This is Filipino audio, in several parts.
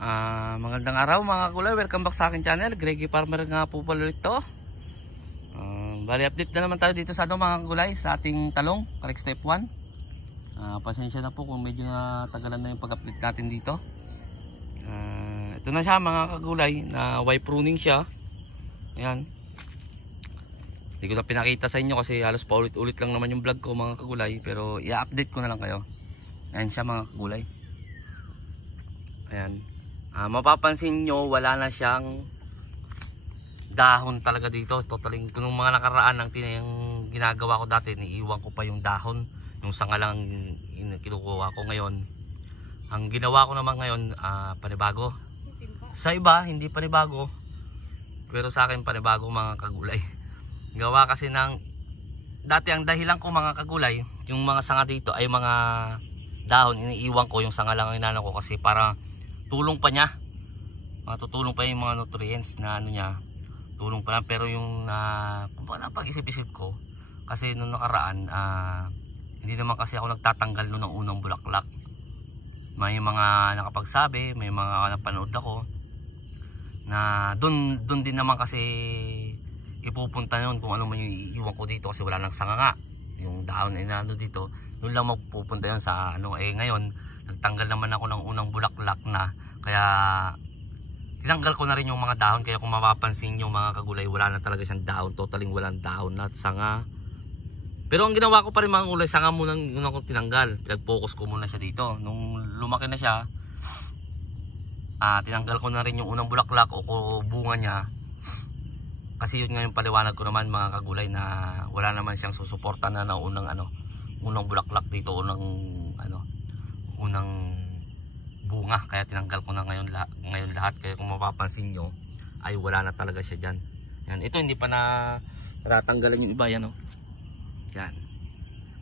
Magandang araw mga kulay, welcome back sa akin channel. Greggy Farmer nga po pala ito. Bali update na naman tayo dito sa mga kulay sa ating talong, correct step 1. Pasensya na po kung medyo natagalan na yung pag-update natin dito. Ito na siya mga kagulay, na Y pruning siya. Ayan. Hindi ko na pinakita sa inyo kasi halos paulit-ulit lang naman yung vlog ko mga kagulay, pero i-update ko na lang kayo. Ayan siya mga kagulay. Ayan. Mapapansin nyo wala na siyang dahon talaga dito. Totaling nung mga nakaraan yung ginagawa ko dati, niiwan ko pa yung dahon, yung sanga lang kinukuha ko. Ngayon ang ginawa ko naman ngayon, panibago. Sa iba hindi panibago, pero sa akin panibago mga kagulay. Gawa kasi ng dati ang dahilan ko mga kagulay, yung mga sanga dito ay mga dahon, iniiwan ko yung sanga lang ang inano ko kasi para tulong pa niya, matutulong pa yung mga nutrients na ano niya, tulong pa lang. Pero yung napag-isip-isip ko kasi nung nakaraan, hindi naman kasi ako nagtatanggal noon ng unang bulaklak. May mga nakapagsabi, may mga napanood ako na doon din naman kasi ipupunta noon kung ano man yung iiwan ko dito, kasi wala nang sanga nga yung dahon na inano dito, doon lang magpupunta yun sa ano. Ngayon nagtanggal naman ako ng unang bulaklak na, kaya tinanggal ko na rin yung mga dahon. Kaya kung mapapansin nyo mga kagulay, wala na talaga siyang dahon, totaling walang dahon at sanga. Pero ang ginawa ko pa rin mga kagulay, sanga muna kong tinanggal, pinag-focus ko muna siya dito. Nung lumaki na siya, tinanggal ko na rin yung unang bulaklak o bunga niya, kasi yun nga yung paliwanag ko naman mga kagulay, na wala naman siyang susuporta na unang bulaklak dito, unang bunga. Kaya tinanggal ko na ngayon lahat. Kaya kung mapapansin nyo ay wala na talaga siya dyan. Yan. Ito hindi pa na tatanggalan yung iba. Yan, oh. Yan.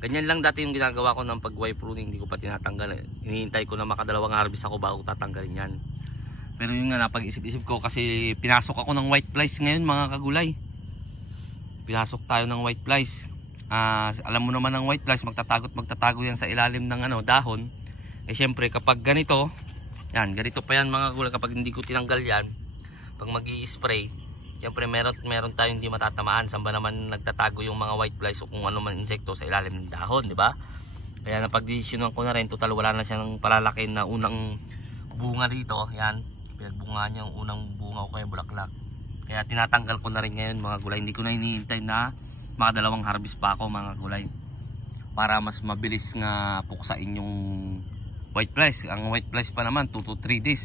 Ganyan lang dati yung ginagawa ko ng pag-Y pruning. Hindi ko pa tinatanggal. Hinihintay ko na makadalawang harvest ako bago tatanggalin yan. Pero yun nga, napag-isip-isip ko kasi pinasok ako ng white flies ngayon mga kagulay. Pinasok tayo ng white flies. Alam mo naman ng white flies, magtatago yan sa ilalim ng dahon. Syempre kapag ganito pa yan mga kagulay, kapag hindi ko tinanggal yan, pag mag-i-spray, syempre meron tayong hindi matatamaan. Saan ba naman nagtatago yung mga white flies o kung ano man insekto sa ilalim ng dahon, di ba? Kaya napag-desisyonan ko na rin, total wala na siyang palalaki na unang bunga dito. Yan, pinagbunga niya yung unang bunga o kaya bulaklak. Kaya tinatanggal ko na rin ngayon mga gulay. Hindi ko na hinihintay na makadalawang harvest pa ako mga gulay, para mas mabilis nga puksain yung white flies. Ang white flies pa naman 2 to 3 days.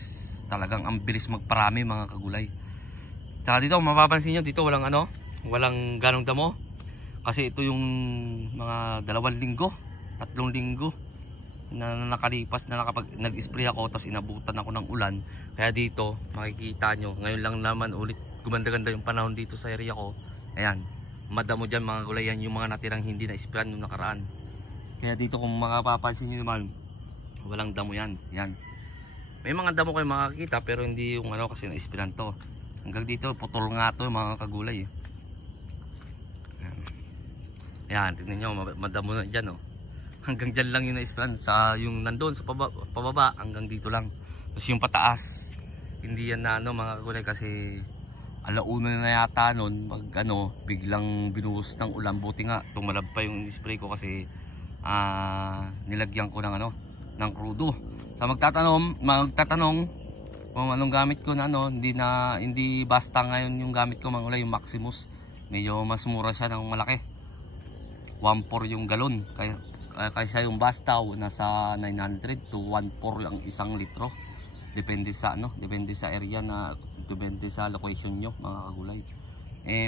Talagang ang bilis magparami mga kagulay. Tsaka dito mapapansin nyo, dito walang ganong damo. Kasi ito yung mga 2 linggo, 3 linggo na nakalipas na nag-spray ako, tapos inabutan ako ng ulan. Kaya dito makikita nyo, ngayon lang naman ulit gumanda-ganda yung panahon dito sa area ko. Ayan, madamo dyan mga gulay, yan yung mga natirang hindi na sprayan nung nakaraan. Kaya dito kung makapapansin nyo naman, walang damo yan. Yan, may mga damo kayo makakita pero hindi yung kasi na-sprayan to. Hanggang dito putol nga to mga kagulay. Ayan, tignan nyo, madamo na dyan, oh. Hanggang dyan lang yung na-sprayan, sa yung nandun sa pababa hanggang dito lang. Tapos yung pataas hindi yan na mga kagulay, kasi alauna na yata nun biglang binuhos ng ulan. Buti nga tumalab pa yung spray ko kasi nilagyan ko ng ng crudo. Sa magtatanong kung anong gamit ko na hindi basta ngayon yung gamit ko mga kulay, yung Maximus. Medyo mas mura siya ng malaki, 1.4 yung galon, kaysa yung basta nasa 900 to 1.4 ang 1 litro. Depende sa area, depende sa location nyo mga kagulay.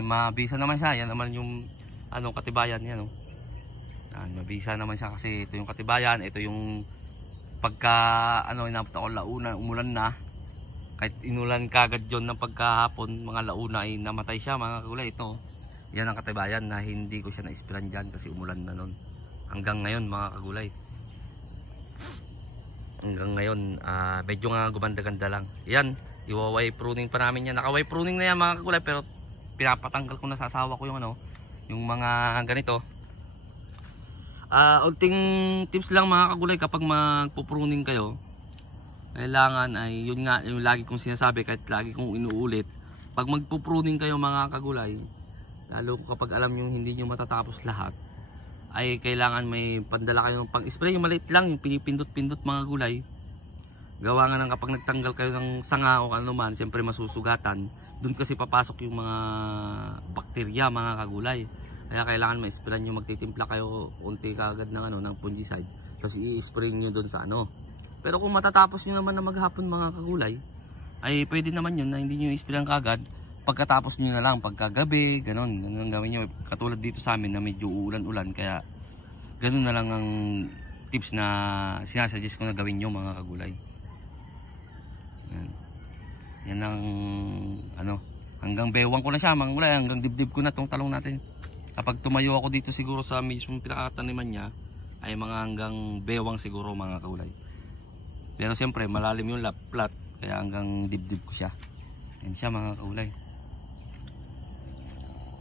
Mabisa naman siya. Yan naman yung katibayan yan, mabisa naman siya kasi ito yung katibayan. Ito yung pagka inabot ako launa, umulan na, kahit inulan kagad yun ng pagkahapon mga launa ay namatay siya mga kagulay. Ito yan ang katibayan na hindi ko siya na-sprayan dyan kasi umulan na nun. Hanggang ngayon mga kagulay, hanggang ngayon medyo nga gumanda-ganda lang. Yan, iwa-Y pruning pa namin yan. Naka-Y pruning na yan mga kagulay, pero pinapatanggal ko na sa asawa ko yung mga ganito. Ulting tips lang mga kagulay, kapag magpo-pruning kayo, kailangan ay yun nga yung lagi kong sinasabi, kahit lagi kong inuulit, pag magpo-pruning kayo mga kagulay, lalo kapag alam nyo hindi nyo matatapos lahat, ay kailangan may pandala kayo ng pang-spray, yung maliit lang, yung pinipindot-pindot mga gulay. Gawa nga ng kapag nagtanggal kayo ng sanga o ano man, siyempre masusugatan, dun kasi papasok yung mga bakterya mga kagulay. Kaya kailangan ma-sprayan nyo, magtitimpla kayo unti kaagad ng, ng fungicide, tapos i-spray nyo dun sa ano. Pero kung matatapos nyo naman na maghapon mga kagulay, ay pwede naman yun na hindi nyo i-sprayan kaagad. Pagkatapos nyo na lang, pagkagabi, ganun ang gawin nyo. Katulad dito sa amin na medyo uulan-ulan, kaya ganun na lang ang tips na sinasuggest ko na gawin nyo mga kagulay. Yan ang hanggang bewang ko na siya mga kagulay, hanggang dibdib ko na tong talong natin. Kapag tumayo ako dito siguro sa mismong pinakataniman niya, ay mga hanggang bewang siguro mga kagulay. Pero siyempre malalim yung plat, kaya hanggang dibdib ko siya. Yan siya mga kagulay.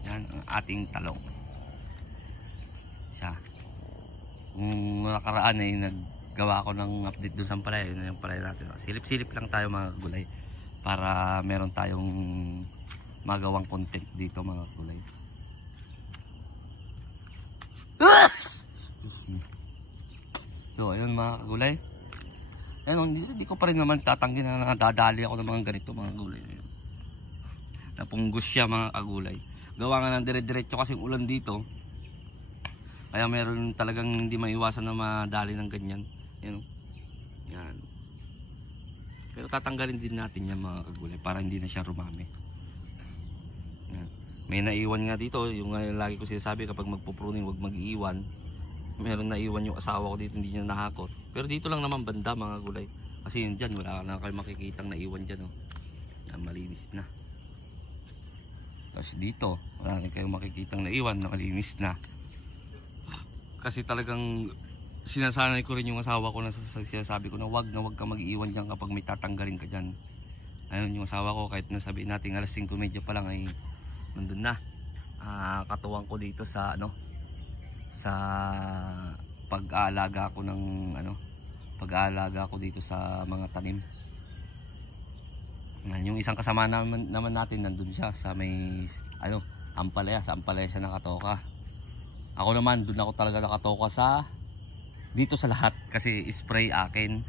Yan ang ating talong. Siya. Kung nakaraan ay naggawa ako ng update dun sa palaya, yun na yung palaya natin. Silip-silip lang tayo mga kagulay para meron tayong magawang content dito mga kagulay. So ayun mga kagulay. Ayun, hindi ko pa rin naman tatanggi na nadadali ako ng mga ganito mga kagulay. Napunggus siya mga kagulay. Gawa nga ng dire-diretso kasing ulan dito, kaya meron talagang hindi maiwasan na madali ng ganyan. Yan. Yan. Pero tatanggalin din natin yan mga kagulay para hindi na siya rumami. Yan. May naiwan nga dito, yung lagi ko sinasabi kapag magpo-pruning huwag mag-iwan. Meron naiwan yung asawa ko dito, hindi niya nahakot. Pero dito lang naman banda mga kagulay, kasi yun dyan wala na kayo makikitang naiwan dyan. Yan, malinis na. Tapos dito wala na kayong makikitang naiwan, nakalinis na. Kasi talagang sinasanay ko rin yung asawa ko na sinasabi ko na wag ka mag-iwan dyan kapag may tatanggalin ka dyan. Ayun yung asawa ko, kahit nasabihin natin alas 5:30 pa lang ay nandun na. Katuwang ko dito sa sa pag-aalaga ko ng pag-aalaga ko dito sa mga tanim. Yung isang kasama naman natin nandun siya sa may ampalaya, sa ampalaya siya nakatoka. Ako naman doon ako talaga nakatoka sa dito sa lahat, kasi spray akin.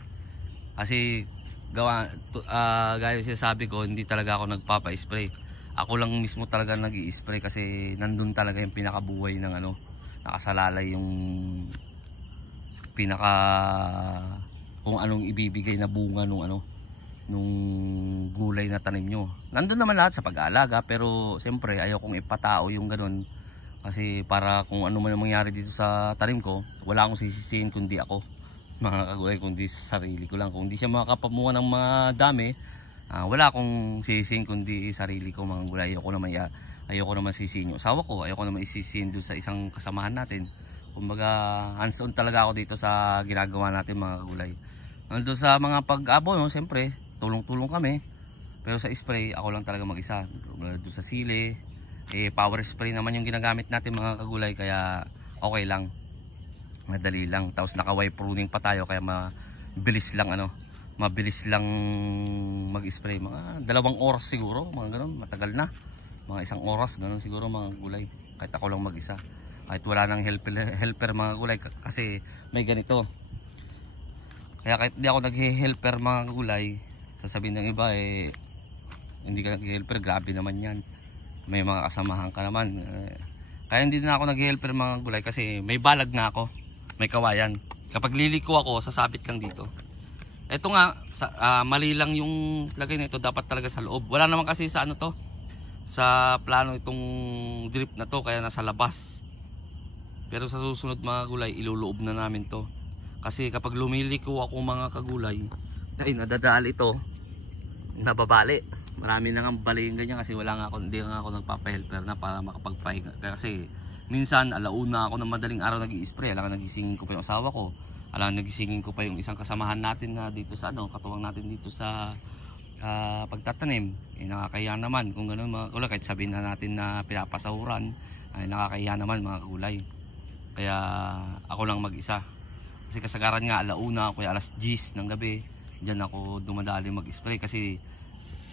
Kasi gaya siya sabi ko, hindi talaga ako nagpapa-spray. Ako lang mismo talaga nag-i-spray kasi nandun talaga yung pinakabuhay ng nakasalalay yung kung anong ibibigay na bunga nung gulay na tanim nyo. Nandun naman lahat sa pag-aalaga, pero siyempre ayaw kong ipatao yung ganun, kasi para kung ano man mangyari dito sa tanim ko, wala akong sisisihin kundi ako mga kagulay, kundi sa sarili ko lang. Kung di siya makapamuha ng madami, wala akong sisisihin kundi sarili ko mga gulay. Ayoko naman sisihin yung asawa ko, ayoko naman isisihin doon sa isang kasamahan natin. Kumbaga hands on talaga ako dito sa ginagawa natin mga kagulay. Doon sa mga pag-abono, siyempre tulong-tulong kami, pero sa spray ako lang talaga mag-isa. Doon sa sili, power spray naman yung ginagamit natin mga kagulay, kaya okay lang, madali lang. Tapos naka-wire pruning pa tayo, kaya mabilis lang mag-spray. Mga 2 oras siguro, mga ganun, matagal na. Mga 1 oras, ganun siguro mga kagulay, kahit ako lang mag-isa. Kahit wala nang helper mga kagulay, kasi may ganito. Kaya kahit di ako nag-helper mga kagulay, sasabihin ng iba hindi ka nag-helper, grabe naman yan, may mga kasamahan ka naman. Kaya hindi na ako nag-helper mga kagulay, kasi may balag na ako, may kawayan. Kapag liliko ako, sasabit lang dito. Ito nga, mali lang yung lagay na ito, dapat talaga sa loob. Wala naman kasi sa sa plano itong drip na to, kaya nasa labas. Pero sa susunod mga kagulay, iluloob na namin to. Kasi kapag lumiliko ako mga kagulay, ay nadadali ito, nababali. Marami na nga bali yung ganyan, kasi hindi nga ako nagpapa-helper na para makapagpahinga. Kasi minsan alauna ako ng madaling araw nag-i-spray, alam nagisingin ko pa yung asawa ko, alam nagisingin ko pa yung isang kasamahan natin na dito sa katuwang natin dito sa pagtatanim. Nakakahiya naman kung gano'n mga kagulay, kahit sabihin na natin na pinapasahuran, ay nakakahiya naman mga kagulay. Kaya ako lang mag-isa. Kasi kasagaran nga alauna, kaya alas 10 ng gabi Diyan ako dumadali mag-spray kasi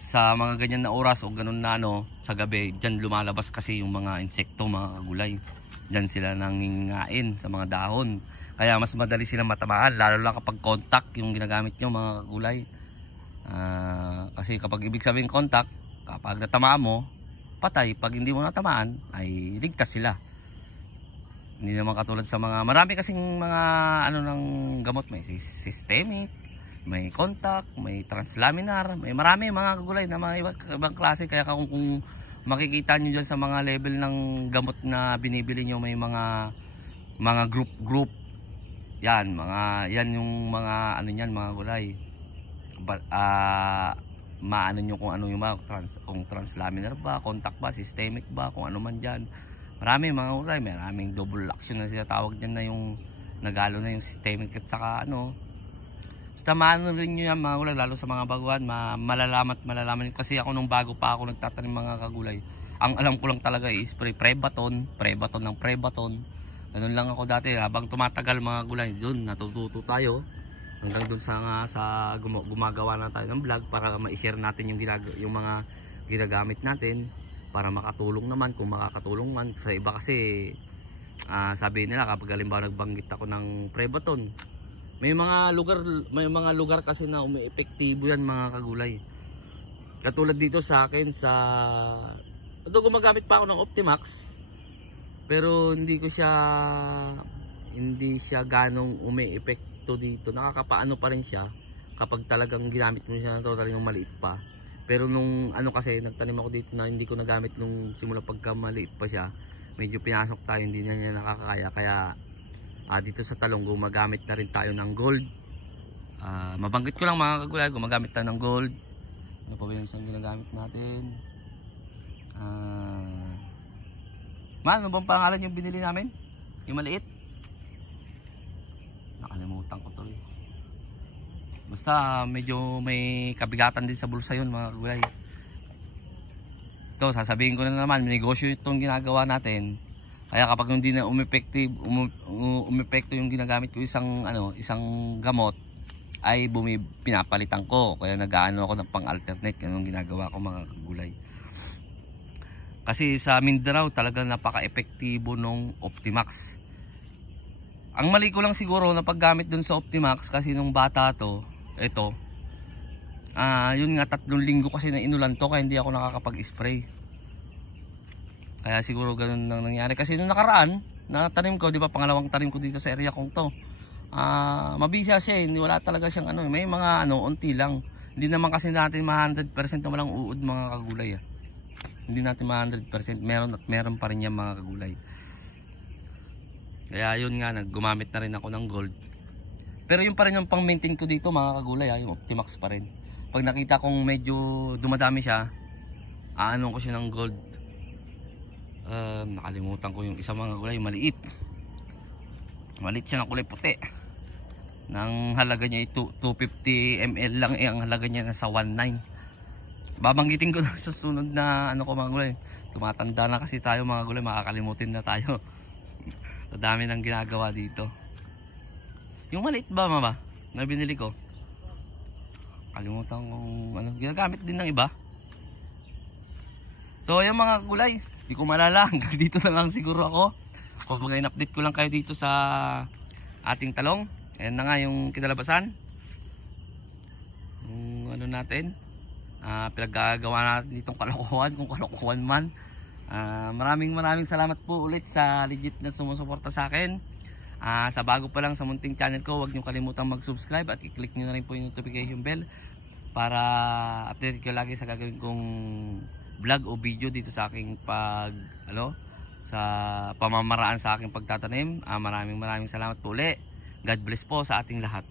sa mga ganyan na oras o ganun na sa gabi, diyan lumalabas kasi yung mga insekto, mga kagulay. Diyan sila nangingain sa mga dahon. Kaya mas madali silang matamaan, lalo lang kapag contact yung ginagamit nyo, mga kagulay. Kasi kapag ibig sabihin contact, kapag natamaan mo, patay. Pag hindi mo natamaan, ay ligtas sila. Hindi naman katulad sa mga, marami kasing mga ng gamot, may systemic, may contact, may translaminar, may marami mga kagulay na mga ibang klase. Kaya kung makikita nyo dyan sa mga level ng gamot na binibili nyo, may mga group yan, yan yung mga niyan, mga gulay. Maano nyo kung ano yung kung translaminar ba, contact ba, systemic ba, kung ano man dyan. Marami mga gulay, maraming double action na sila tawag dyan, na yung nagalo na yung systemic at saka basta maano rin nyo yan mga gulay, lalo sa mga baguhan, malalaman kasi ako nung bago pa ako nagtatanim mga kagulay, ang alam ko lang talaga i-spray Prebaton ng Prebaton. Ganun lang ako dati. Habang tumatagal mga gulay, doon natututo tayo hanggang doon sa gumagawa na tayo ng vlog para ma-share natin yung mga ginagamit natin para makatulong naman kung makakatulong man sa iba. Kasi sabi nila kapag halimbawa nagbanggit ako ng Prebaton, may mga lugar kasi na umiepektibo yan mga kagulay. Katulad dito sa akin, gumagamit pa ako ng Optimax, pero hindi siya ganong umiepekto dito. Nakakapaano pa rin siya kapag talagang ginamit mo siya na total yung maliit pa. Pero nung kasi nagtanim ako dito na hindi ko nagamit nung simula pagka maliit pa siya, medyo pinasok tayo, hindi niya nakakaya. Kaya dito sa talong gumagamit na rin tayo ng gold. Mabanggit ko lang mga kagulay, gumagamit tayo ng gold. Ano pa ba yung isang ginagamit natin? Ano bang pangalan yung binili namin? Yung maliit? Nakalimutan ko to. Basta medyo may kabigatan din sa bulsa yun mga kagulay. Ito, sasabihin ko na naman, negosyo itong ginagawa natin. Kaya kapag hindi na umepekto yung ginagamit ko isang gamot, ay pinapalitan ko. Kaya nag-aano ako ng pang-alternate. Ganun ginagawa ko mga kagulay. Kasi sa Mindanao talagang napaka-epektibo nung Optimax. Ang mali ko lang siguro na paggamit dun sa Optimax, kasi nung bata to, yun nga 3 linggo kasi na inulan to, kaya hindi ako nakakapag-spray. Kaya siguro ganun nang nangyari. Kasi nung nakaraan, na tanim ko, di ba, pangalawang tanim ko dito sa area kong to, mabisa siya, hindi wala talaga siyang may mga unti lang. Hindi naman kasi natin 100% na walang uod mga kagulay. Hindi natin 100%, meron pa rin yan mga kagulay. Kaya yun nga, gumamit na rin ako ng gold. Pero yung pa rin yung pang maintain ko dito mga kagulay, yung Optimax pa rin. Pag nakita kong medyo dumadami siya, ko siya ng gold. Nakalimutan ko yung isa mga kagulay, maliit siya ng kulay puti. Nang halaga niya 250 ml lang, ang halaga niya nasa 1.9. Babanggitin ko na sa sunod na ko mga kagulay. Tumatanda na kasi tayo mga kagulay, makakalimutin na tayo. Sa dami ng ginagawa dito. Yung maliit ba mama na binili ko, kalimutan kong ginagamit din ng iba. So yung mga kagulay, hindi ko malala, hanggang dito na lang siguro ako. Kung in-update ko lang kayo dito sa ating talong. Ayan na nga yung kinalabasan. Yung natin, pinaggagawa natin itong kalokohan, kung kalokohan man. Maraming salamat po ulit sa legit na sumusuporta sa akin. Sa bago pa lang sa munting channel ko, huwag nyo kalimutang mag-subscribe at i-click nyo na rin po yung notification bell para update ko lagi sa gagawin kong vlog o video dito sa aking sa pamamaraan sa aking pagtatanim. Maraming salamat po ulit. God bless po sa ating lahat.